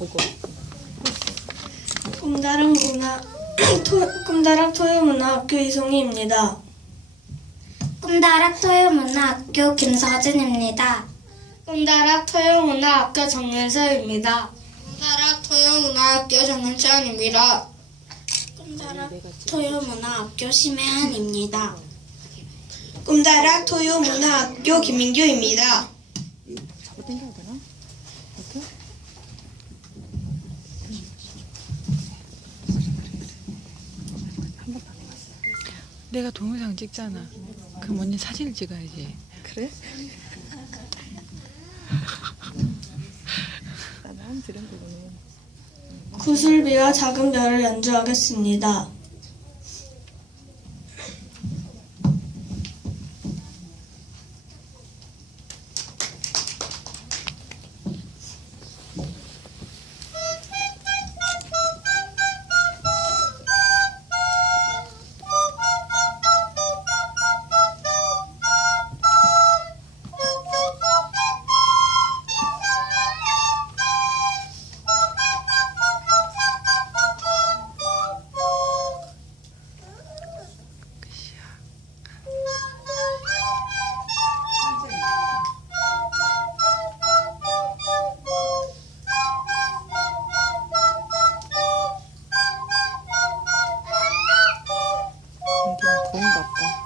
그거. 꿈다랑 문화 토, 꿈다랑 토요문화학교 이송희입니다. 꿈다락 토요문화학교 김서진입니다. 꿈다락 토요문화학교 정윤서입니다. 꿈다락 토요문화학교 정은채원입니다. 꿈다락 토요문화학교 심혜안입니다. 꿈다락 토요문화학교 김민규입니다. 내가 동영상 찍잖아. 그럼 언니 사진을 찍어야지. 그래? 구슬비와 작은 별을 연주하겠습니다. 너무 바빠.